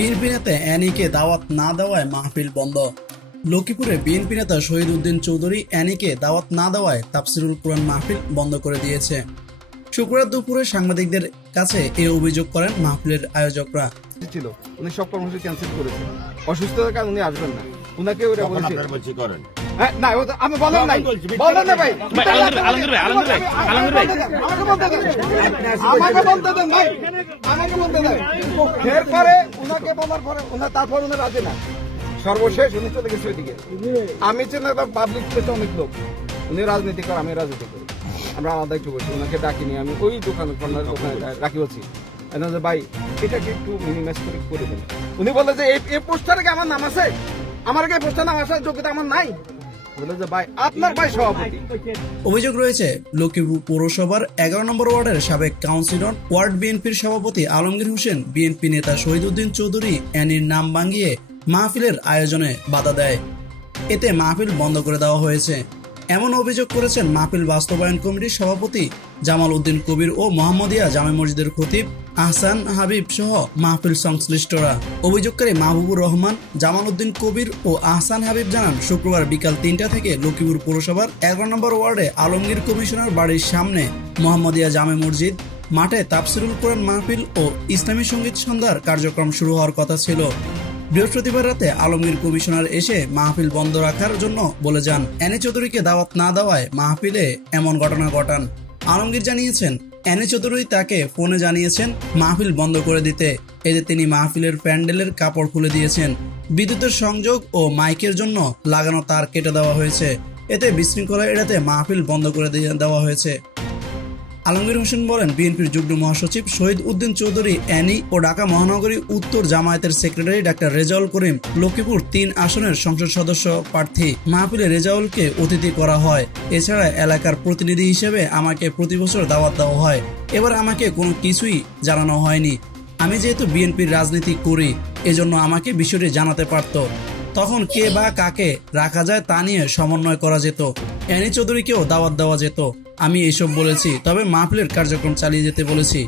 BNP নেতা অ্যানিকে দাওয়াত না দেওয়ায় মাহফিল বন্ধ। লক্ষ্মীপুরে বিএনপি নেতা শহীদ উদ্দিন চৌধুরী অ্যানিকে দাওয়াত না দেওয়ায় তাফসিরুল কুরআন মাহফিল বন্ধ করে দিয়েছে। শুক্রবার দুপুরে সাংবাদিকদের কাছে এই অভিযোগ করেন মাহফিলের আয়োজকরা। উনি সব কর্মসূচি ক্যান্সেল করেছেন, অসুস্থতার কারণে উনি আসবেন না। উনাকে ওরা বলেছে না, আমি বলেন নাই, বলেন না ভাই, আমাকে বলতে দেন ভাই, আমাকে বলতে দেন। এরপরে উনাকে বলার পরে তারপর উনি রাজি না, সর্বশেষ উনি চলে গেছে ওইদিকে। আমি ছিলাম পাবলিক প্লেসে অনেক লোক, উনি রাজনীতি করে, আমি রাজনীতি করি, আমরা আলাদা একটু বসি। ওনাকে ডাকিনি, আমি ওই দোকানে রাখি বলছি ভাই এটাকে একটু মিনিমাইজ করে দেন। উনি বলে যে এই পোস্টারে কি আমার নাম আছে? আমার কি পোস্টার নাম আসার যোগ্যতা আমার নাই। অভিযোগ রয়েছে লক্ষ্মীপুর পৌরসভার 11 নম্বর ওয়ার্ডের সাবেক কাউন্সিলর ওয়ার্ড বিএনপির সভাপতি আলমগীর হোসেন বিএনপি নেতা শহীদ উদ্দিন চৌধুরী অ্যানির নাম ভাঙিয়ে মাহফিলের আয়োজনে বাধা দেয়। এতে মাহফিল বন্ধ করে দেওয়া হয়েছে এমন অভিযোগ করেছেন মাহফিল বাস্তবায়ন কমিটির সভাপতি জামাল উদ্দিন কবির ও মোহাম্মদিয়া জামে মসজিদের খতিব আহসান হাবিব সহ মাহফিল সংশ্লিষ্টরা। অভিযোগকারী মাহবুবুর রহমান, জামাল উদ্দিন কবির ও আহসান হাবিব জানান, শুক্রবার বিকাল 3টা থেকে লক্ষ্মীপুর পৌরসভার 11 নম্বর ওয়ার্ডে আলমগীর কমিশনার বাড়ির সামনে মোহাম্মদিয়া জামে মসজিদ মাঠে তাফসিরুল কুরআন মাহফিল ও ইসলামী সঙ্গীত সন্ধ্যার কার্যক্রম শুরু হওয়ার কথা ছিল। বৃহস্পতিবার রাতে আলমগীর কমিশনার এসে মাহফিল বন্ধ রাখার জন্য বলে যান। অ্যানি চৌধুরীকে দাওয়াত না দেওয়ায় মাহফিলে এমন ঘটনা ঘটান। আলমগীর জানিয়েছেন, অ্যানি চৌধুরী তাকে ফোনে জানিয়েছেন মাহফিল বন্ধ করে দিতে। এতে তিনি মাহফিলের প্যান্ডেলের কাপড় খুলে দিয়েছেন। বিদ্যুতের সংযোগ ও মাইকের জন্য লাগানো তার কেটে দেওয়া হয়েছে। এতে বিশৃঙ্খলা এড়াতে মাহফিল বন্ধ করে দেওয়া হয়েছে। আলমগীর হোসেন বলেন, বিএনপির যুগ্ম মহাসচিব শহীদ উদ্দিন চৌধুরী অ্যানি ও ঢাকা মহানগরী উত্তর জামায়াতের সেক্রেটারি ডাক্তার রেজাউল করিম লক্ষ্মীপুর 3 আসনের সংসদ সদস্য প্রার্থী। মাহফিলে রেজাউলকে অতিথি করা হয়। এছাড়া এলাকার প্রতিনিধি হিসেবে আমাকে প্রতি বছর দাওয়াত দেওয়া হয়। এবার আমাকে কোনো কিছুই জানানো হয়নি। আমি যেহেতু বিএনপির রাজনীতি করি, এজন্য আমাকে বিষয়টি জানাতে পারত। তখন কে বা কাকে রাখা যায় তা নিয়ে সমন্বয় করা যেত। অ্যানি চৌধুরীকেও দাওয়াত দেওয়া যেত। আমি এসব বলেছি, তবে মাহফিলের কার্যক্রম চালিয়ে যেতে বলেছি।